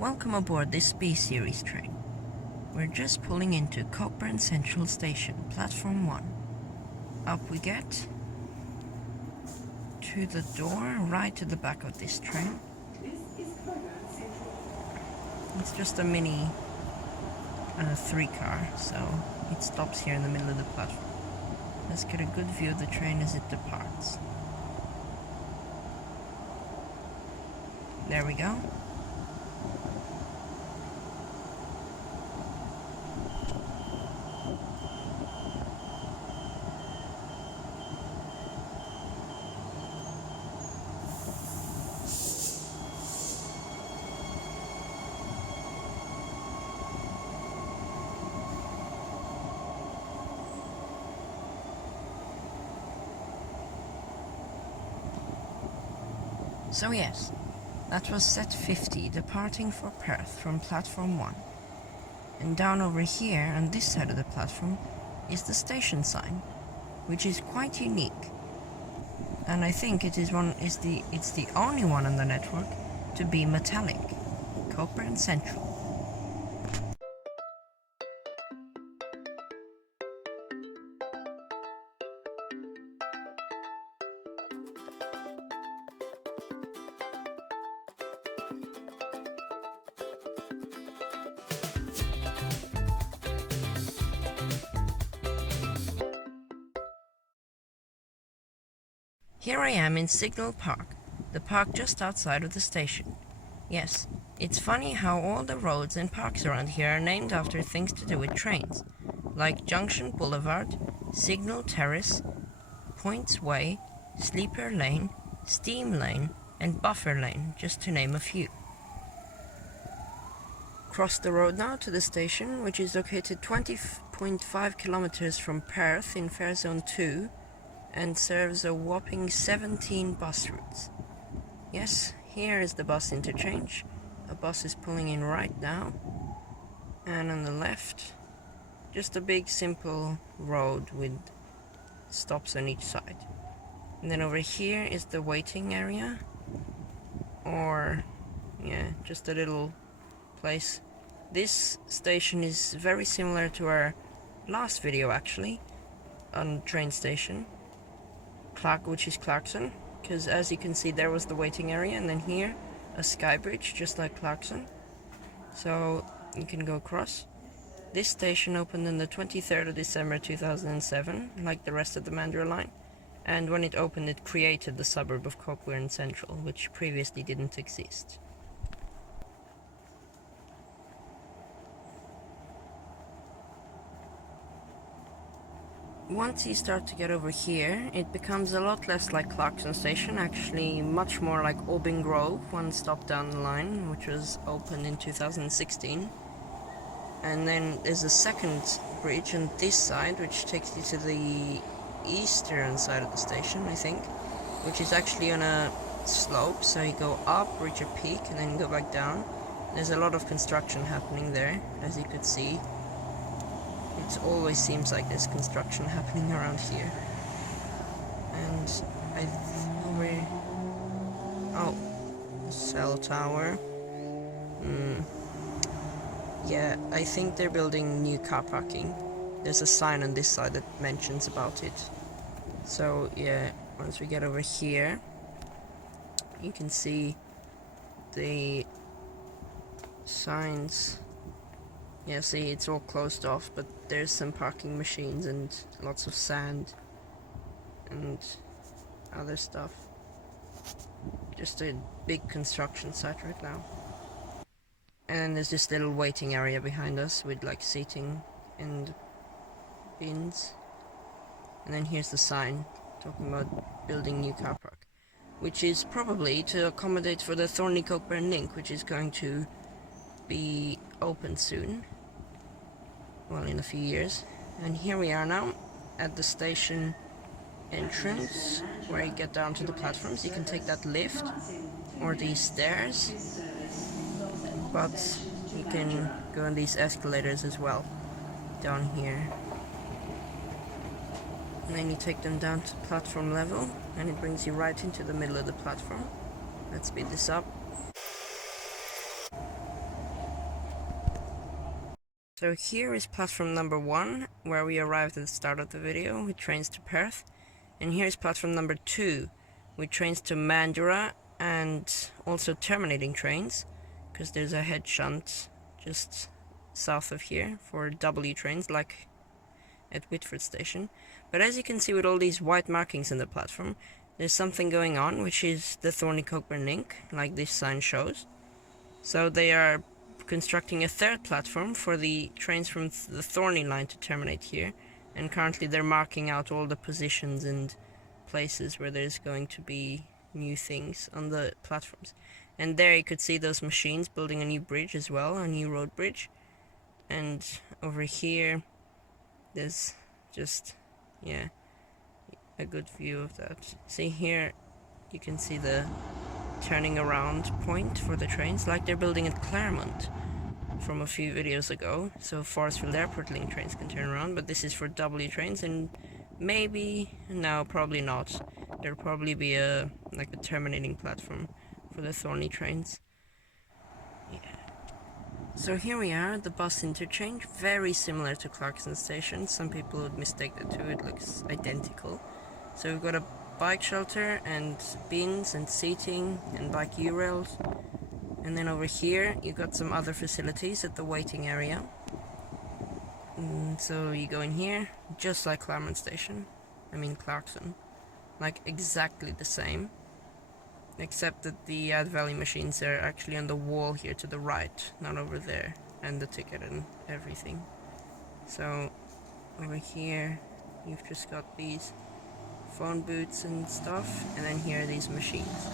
Welcome aboard this B-Series train. We're just pulling into Cockburn Central Station, Platform 1. Up we get to the door right to the back of this train. It's just a mini 3-car, so it stops here in the middle of the platform. Let's get a good view of the train as it departs. There we go. So yes, that was set 50 departing for Perth from platform 1. And down over here on this side of the platform is the station sign, which is quite unique. And I think it's the only one on the network to be metallic. Cockburn Central. Here I am in Signal Park, the park just outside of the station. Yes, it's funny how all the roads and parks around here are named after things to do with trains, like Junction Boulevard, Signal Terrace, Points Way, Sleeper Lane, Steam Lane, and Buffer Lane, just to name a few. Cross the road now to the station, which is located 20.5 kilometers from Perth in Fare Zone 2, and serves a whopping 17 bus routes. Yes, here is the bus interchange. A bus is pulling in right now. And on the left, just a big simple road with stops on each side. And then over here is the waiting area. Or, yeah, just a little place. This station is very similar to our last video actually, on train station. Which is Clarkson, because as you can see there was the waiting area, and then here a sky bridge just like Clarkson, so you can go across. This station opened on the 23rd of December 2007, like the rest of the Mandurah line, and when it opened it created the suburb of Cockburn Central, which previously didn't exist. Once you start to get over here, it becomes a lot less like Clarkson Station, actually much more like Aubin Grove, one stop down the line, which was opened in 2016. And then there's a second bridge on this side, which takes you to the eastern side of the station, I think, which is actually on a slope, so you go up, reach a peak, and then go back down. There's a lot of construction happening there, as you could see. It always seems like there's construction happening around here. And cell tower. Yeah, I think they're building new car parking. There's a sign on this side that mentions about it. So yeah, once we get over here, you can see the signs. Yeah, see, it's all closed off, but there's some parking machines and lots of sand and other stuff. Just a big construction site right now. And there's this little waiting area behind us with like seating and bins. And then here's the sign talking about building new car park, which is probably to accommodate for the Thornley Cockburn link, which is going to be open soon. Well, in a few years. And here we are now at the station entrance, where you get down to the platforms. You can take that lift or these stairs, but you can go on these escalators as well down here. And then you take them down to platform level, and it brings you right into the middle of the platform. Let's speed this up. So here is platform number 1, where we arrived at the start of the video, with trains to Perth. And here's platform number 2, with trains to Mandurah, and also terminating trains, because there's a head shunt just south of here for W trains, like at Whitford station. But as you can see with all these white markings in the platform, there's something going on, which is the Thorney Cockburn link, like this sign shows. So they are constructing a third platform for the trains from the Thorney line to terminate here, and currently they're marking out all the positions and places where there's going to be new things on the platforms. And there you could see those machines building a new bridge as well, a new road bridge. And over here there's just, yeah, a good view of that. See here, you can see the turning around point for the trains, like they're building at Claremont from a few videos ago. So Forestfield Airport link trains can turn around, but this is for W trains, and maybe, no, probably not. There'll probably be a terminating platform for the Thorney trains. Yeah. So here we are at the bus interchange, very similar to Clarkson Station. Some people would mistake the two, it looks identical. So we've got a bike shelter and bins and seating and bike U-rails. And then over here you got some other facilities at the waiting area. And so you go in here, just like Claremont Station. I mean Clarkson. Like exactly the same. Except that the Ad Valley machines are actually on the wall here to the right, not over there. And the ticket and everything. So over here you've just got these phone booths and stuff, and then here are these machines.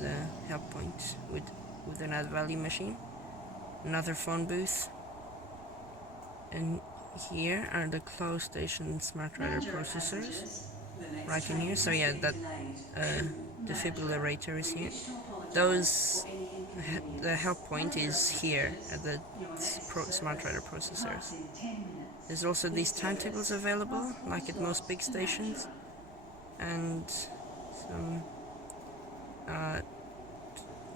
The help point with an Ad Valley machine, another phone booth, and here are the closed station smart rider processors right in here. So yeah, that defibrillator is here. Those, the help point is here at the smart rider processors. There's also these timetables available, like at most big stations, and some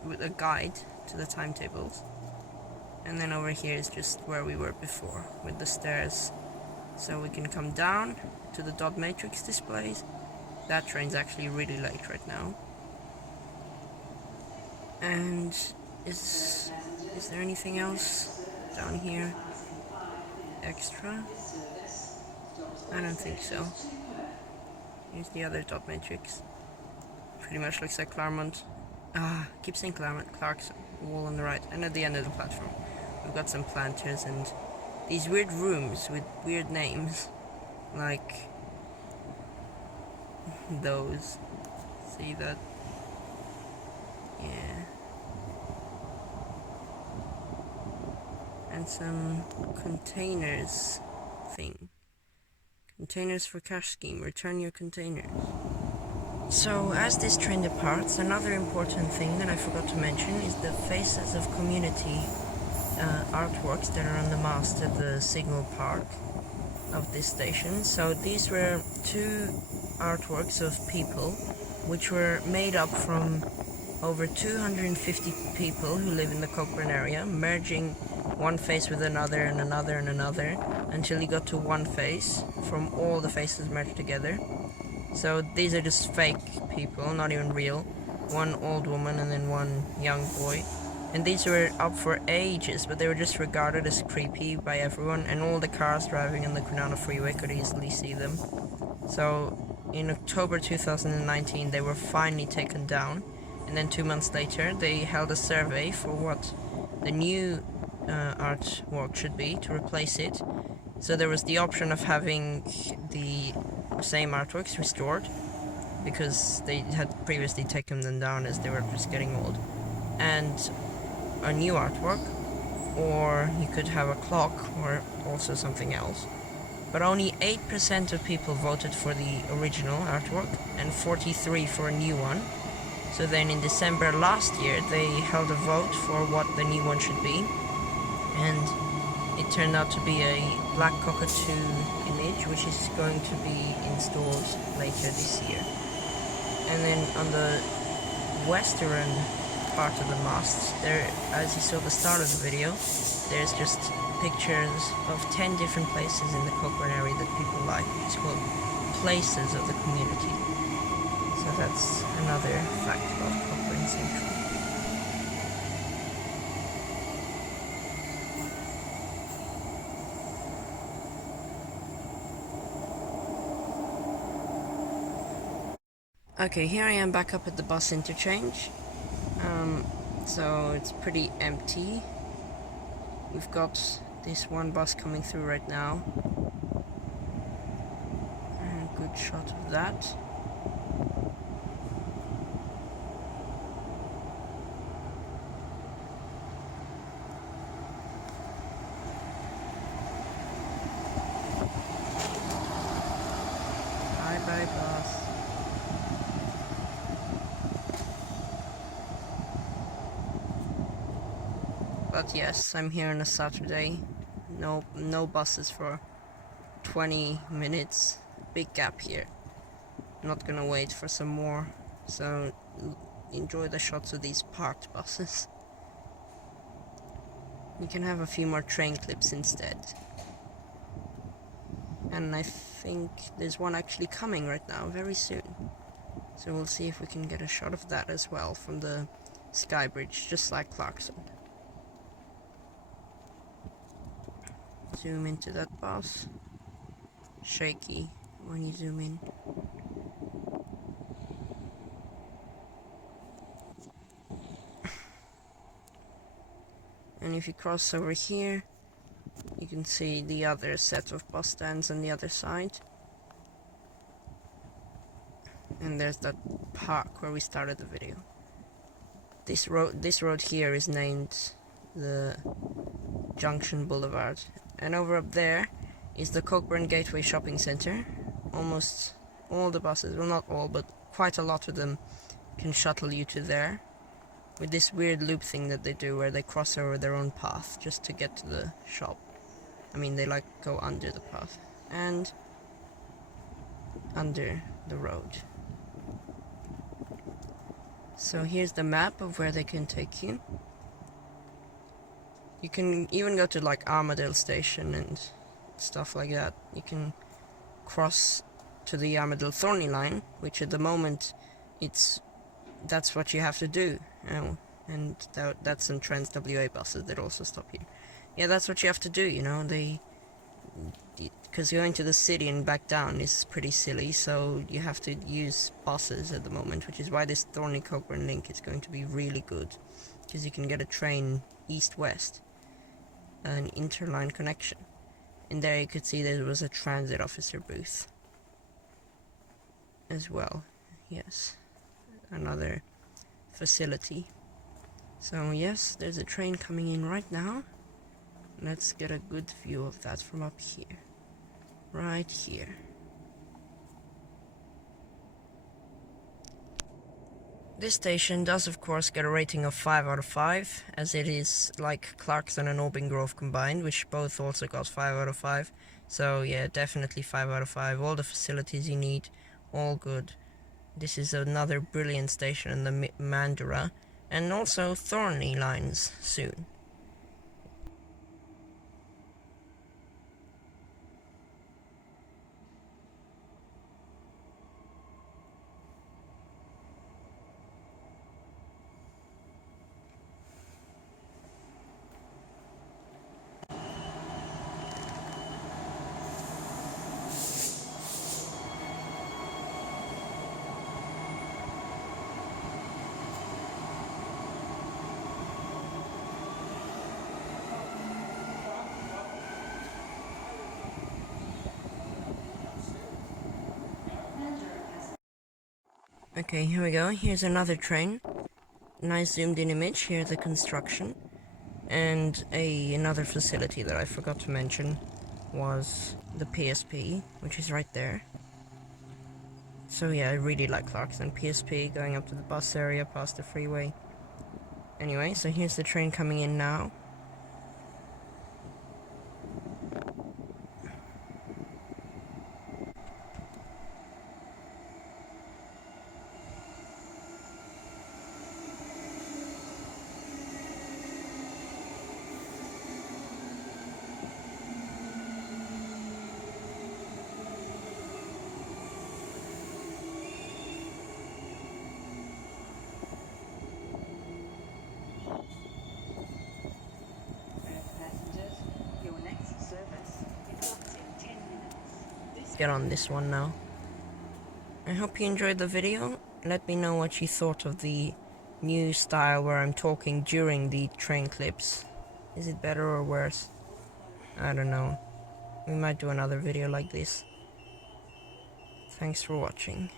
with a guide to the timetables. And then over here is just where we were before, with the stairs, so we can come down to the dot matrix displays. That train's actually really late right now. And is there anything else down here extra? I don't think so. Here's the other dot matrix. Pretty much looks like Claremont. Keep saying Claremont, Clarkson, wall on the right. And at the end of the platform, we've got some planters and these weird rooms with weird names, like those. See that? Yeah. And some containers thing. Containers for cash scheme. Return your containers. So as this train departs, another important thing that I forgot to mention is the Faces of Community artworks that are on the mast at the signal part of this station. So these were two artworks of people which were made up from over 250 people who live in the Cockburn area, merging one face with another and another and another until you got to one face from all the faces merged together. So these are just fake people, not even real. One old woman and then one young boy. And these were up for ages, but they were just regarded as creepy by everyone, and all the cars driving on the Kwinana Freeway could easily see them. So in October 2019 they were finally taken down, and then 2 months later they held a survey for what the new artwork should be to replace it. So there was the option of having the same artworks restored, because they had previously taken them down as they were just getting old, and a new artwork, or you could have a clock or also something else. But only 8% of people voted for the original artwork and 43% for a new one. So then in December last year they held a vote for what the new one should be, and it turned out to be a black cockatoo image, which is going to be installed later this year. And then on the western part of the mast, there, as you saw at the start of the video, there's just pictures of 10 different places in the Cockburn area that people like, which is called Places of the Community. So that's another fact about Cockburn Central. Okay, here I am back up at the bus interchange. So it's pretty empty. We've got this one bus coming through right now. And good shot of that. Bye bus. But yes, I'm here on a Saturday. No buses for 20 minutes. Big gap here. Not gonna wait for some more. So enjoy the shots of these parked buses. You can have a few more train clips instead. And I think there's one actually coming right now, very soon. So we'll see if we can get a shot of that as well from the Sky Bridge, just like Clarkson. Zoom into that bus. Shaky when you zoom in. And if you cross over here, you can see the other set of bus stands on the other side. And there's that park where we started the video. This road here is named the Junction Boulevard. And over up there is the Cockburn Gateway Shopping Centre. Almost all the buses, well not all, but quite a lot of them can shuttle you to there. With this weird loop thing that they do where they cross over their own path just to get to the shop. I mean, they like go under the path and under the road. So here's the map of where they can take you. You can even go to like Armadale Station and stuff like that. You can cross to the Armadale Thorney line, which at the moment that's what you have to do, you know. And that's some Trans WA buses that also stop here. Yeah, that's what you have to do, you know. Because going to the city and back down is pretty silly, so you have to use buses at the moment, which is why this Thorney Cockburn link is going to be really good, because you can get a train east-west, an interline connection. And there you could see there was a transit officer booth as well. Yes, another facility. So yes, there's a train coming in right now. Let's get a good view of that from up here. Right here. This station does of course get a rating of 5 out of 5, as it is like Clarkson and Albin Grove combined, which both also got 5 out of 5. So yeah, definitely 5 out of 5. All the facilities you need, all good. This is another brilliant station in the Mandurah, and also Thorney lines soon. Okay, here we go. Here's another train. Nice zoomed in image. Here the construction. And another facility that I forgot to mention was the PSP, which is right there. So yeah, I really like Clarkson. PSP going up to the bus area past the freeway. Anyway, so here's the train coming in now. get on this one now. I hope you enjoyed the video. Let me know what you thought of the new style where I'm talking during the train clips. Is it better or worse? I don't know. We might do another video like this. Thanks for watching.